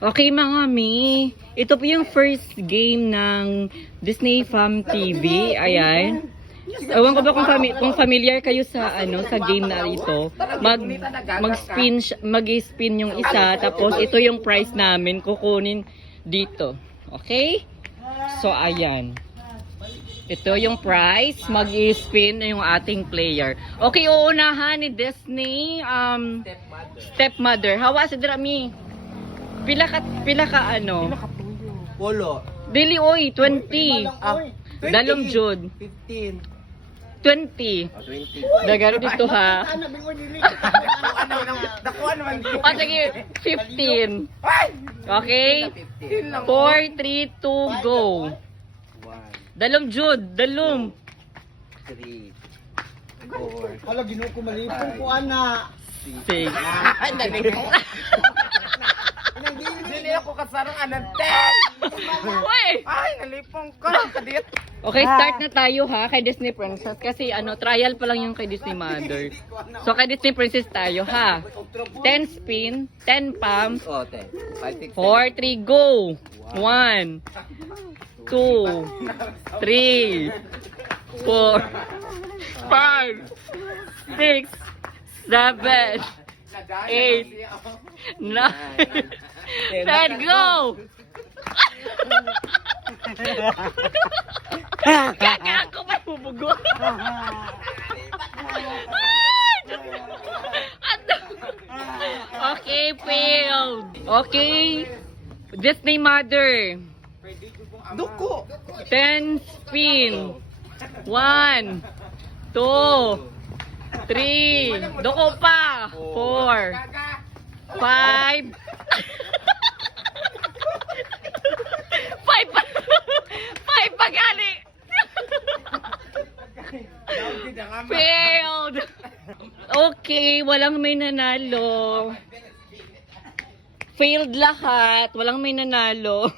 Okay mga mi, ito po yung first game ng Disney Fam TV. Ayan. Ewan ko ba kung familiar kayo sa sa game na ito. Mag-spin yung isa, tapos ito yung prize namin kukunin dito. Okay? So ayan. Ito yung prize, mag-spin yung ating player. Okay, uunahan ni Disney stepmother. Hawa si Drami. Pila ka Polo. Dili oy, 20. Dalom jud. 15. 20. 20. Dagaro dito ha. Dakuan naman. Sige, 15. Okay? 4, 3, 2, go. 1, Dalom jud, dalom. 3, 4, Wala, ginuko malipong ko, ana. 6. Ay, dali ko. Dili ako kasarang ananten. Uy! Ay, nalipong ko. Kadit. Okay, start na tayo ha kay Disney Princess kasi trial pa lang yung kay Disney Mother. So kay Disney Princess tayo ha. 10 spin, 10 pump, Oh, 10. 5, 6, 4, 3, go. 1, 2, 3, 4, 5, 6, 7, 8, 9, 10, go! Kaya ako pa bubugo. Okay, failed. Okay. Disney Mother. Duko. 10 spin. 1, 2, 3. Doko pa. 4, 5. 5 pa gali. Failed. Okay, walang may nanalo. Failed lahat. Walang may nanalo.